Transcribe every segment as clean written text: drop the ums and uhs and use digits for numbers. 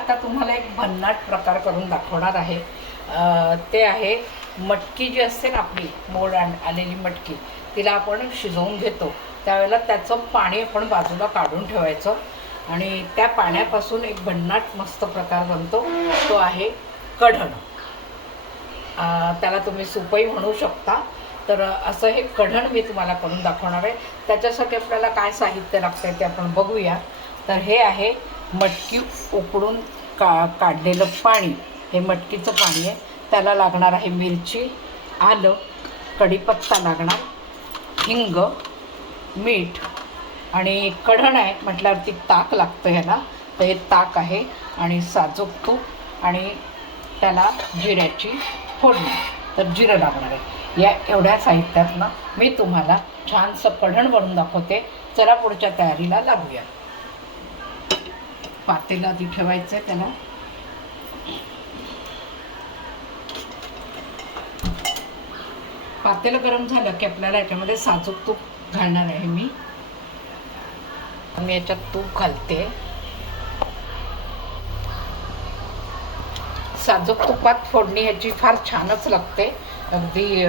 आता तुम्हाला एक भन्नाट प्रकार करून दाखवणार आहे. ते आहे मटकी जी असते ना आपली मोड आलेली मटकी, तिला आपण शिजवून घेतो. त्यावेळेला त्याचं पाणी आपण बाजूला काढून ठेवायचं आणि त्या पाण्यापासून एक भन्नाट मस्त प्रकार बनतो. तो आहे कढण. त्याला तुम्ही सुपही म्हणू शकता. तर असं हे कढण मी तुम्हाला करून दाखवणार आहे. त्याच्यासाठी आपल्याला काय साहित्य लागतं ते आपण बघूया. तर हे आहे मटकी उकडून काढलेलं पाणी. हे मटकीचं पाणी आहे. त्याला लागणार आहे मिरची, आलं, कढीपत्ता लागणार, हिंग, मीठ आणि कढण आहे म्हटल्यावरती ताक लागतं ह्याला. तर हे ताक आहे आणि साजूक तूप आणि त्याला जिऱ्याची फोडणी. तर जिरं लागणार आहे. या एवढ्या साहित्यातनं मी तुम्हाला छानसं कढण बनवून दाखवते. चला पुढच्या तयारीला लागूया. पातेलं आधी ठेवायचं आहे. त्याला पातेलं गरम झालं की आपल्याला याच्यामध्ये साजूक तूप घालणार आहे. मी याच्यात तूप घालते. साजूक तुपात फोडणी ह्याची फार छानच लागते. अगदी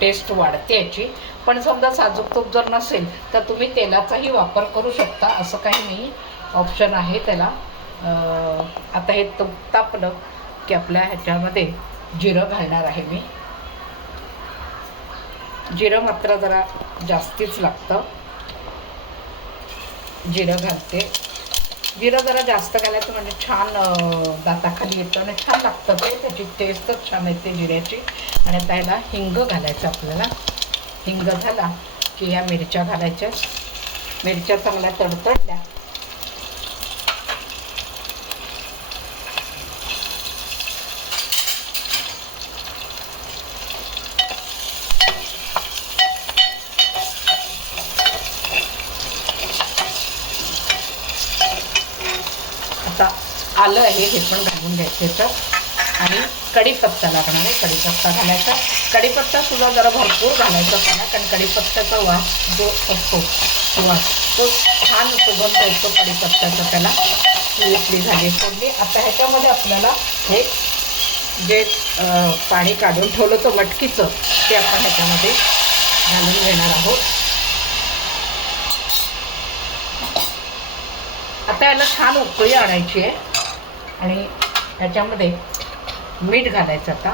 टेस्ट वाढते याची. पण समजा साजूक तूप जर नसेल तर तुम्ही तेलाचाही वापर करू शकता. असं काही नाही, ऑप्शन आहे त्याला. आता हे तूप तापलं की आपल्या ह्याच्यामध्ये जिरं घालणार आहे मी. जिरं मात्र जरा जास्तीच लागतं. जिरं घालते. जिरं जरा जास्त घालायचं म्हणजे छान दाताखाली येतं आणि छान लागतं ते. त्याची टेस्टच छान येते जिऱ्याची. आणि आता ह्याला हिंग घालायचं आपल्याला. हिंग झाला की ह्या मिरच्या घालायच्या. मिरच्या चांगल्या तडतडल्या आलं आहे हे पण घालून घ्यायचं याच्यात. आणि कढीपत्ता लागणार आहे. कढीपत्ता घालायचा. कढीपत्तासुद्धा जरा भरपूर घालायचा त्याला, कारण कढीपत्त्याचा वास जो असतो तो छान सुगंध येतो कढीपत्त्याचा. त्याला उकळी झाली फोडली. आता ह्याच्यामध्ये आपल्याला हे जे पाणी काढून ठेवलं होतं मटकीचं ते आपण ह्याच्यामध्ये घालून घेणार आहोत. आता याला छान उकळी आणायची आहे आणि ह्याच्यामध्ये मीठ घालायचं आता.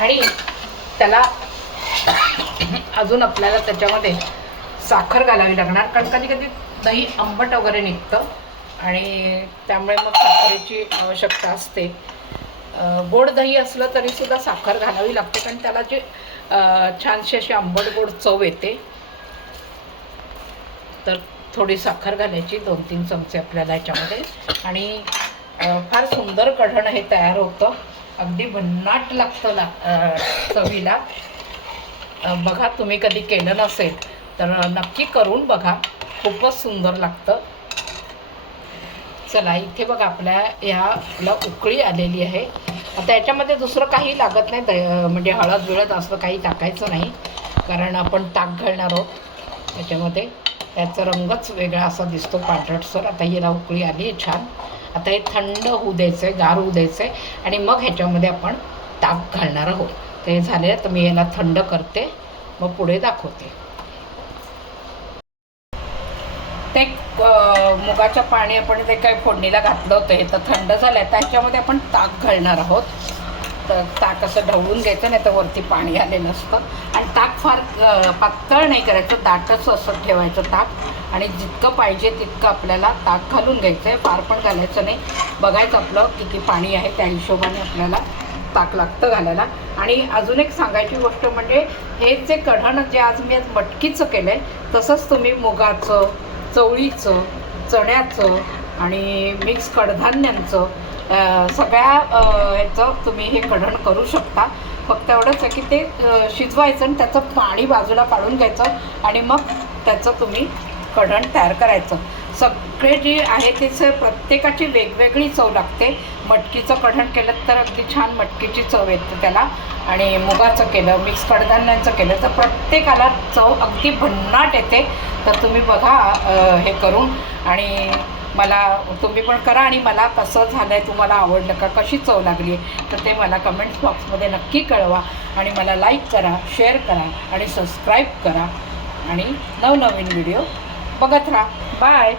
आणि त्याला अजून आपल्याला त्याच्यामध्ये साखर घालावी लागणार, कारण कधी कधी दही आंबट वगैरे निघतं आणि त्यामुळे मग साखरेची आवश्यकता असते. गोड दही असलं तरीसुद्धा साखर घालावी लागते, कारण त्याला जे छानशी अशी आंबट गोड चव येते. तर थोडी साखर घालायची, 2-3 चमचे आपल्याला याच्यामध्ये. आणि फार सुंदर कढण हे तयार होतं. अगदी भन्नाट लागतं चवीला. बघा, तुम्ही कधी केलं नसेल तर नक्की करून बघा. खूपच सुंदर लागतं. चला, इथे बघा आपल्या ह्याला उकळी आलेली आहे. आता याच्यामध्ये दुसरं काही लागत नाही, म्हणजे हळद बिळद असं काही टाकायचं नाही, कारण आपण ताक घालणार आहोत याच्यामध्ये. त्याचा रंगच वेगळा असा दिसतो, पांढरटसर. आता हिला उकळी आली आहे छान. आता हे थंड होऊ द्यायचं आहे, गार होऊ द्यायचं आहे आणि मग ह्याच्यामध्ये आपण ताक घालणार आहोत. ते झाले तर मी याला थंड करते, मग पुढे दाखवते. ते मुगाच्या पाणी आपण ते काय फोडणीला घातलं होतं हे तर थंड झालं आहे. त्याच्यामध्ये आपण ताक घालणार आहोत. तर ताक असं ढवळून घ्यायचं, नाही तर वरती पाणी आलेलं असतं. आणि ताक फार पातळ नाही करायचं, दाटच असं ठेवायचं ताक. आणि जितकं पाहिजे तितकं आपल्याला ताक घालून घ्यायचं आहे, फार पण घालायचं नाही. बघायचं आपलं किती पाणी आहे, त्या हिशोबाने आपल्याला ताक लागतं घालायला. आणि अजून एक सांगायची गोष्ट म्हणजे हे जे कढण जे आज मी मटकीचं केलं आहे, तसंच तुम्ही मुगाचं, चवळीचं, चण्याचं आणि मिक्स कडधान्यांचं सगळ्या ह्याचं तुम्ही हे कढण करू शकता. फक्त एवढंच आहे की ते शिजवायचं आणि त्याचं पाणी बाजूला काढून घ्यायचं आणि मग त्याचं तुम्ही कढण तयार करायचं. सगळे जे आहे ते प्रत्येकाची वेगवेगळी चव लागते. मटकीचं कढण केलं तर अगदी छान मटकीची चव येते त्याला, आणि मुगाचं केलं, मिक्स कडधान्यांचं केलं तर प्रत्येकाला चव अगदी भन्नाट येते. तर तुम्ही बघा हे करून, आणि मला तुम्ही पण करा, आणि मला कसं झालं आहे, तुम्हाला आवडलं का, कशी चव लागली आहे, तर ते मला कमेंट्स बॉक्समध्ये नक्की कळवा. आणि मला लाईक करा, शेअर करा आणि सबस्क्राईब करा, आणि नवनवीन व्हिडिओ बघत राहा. बाय.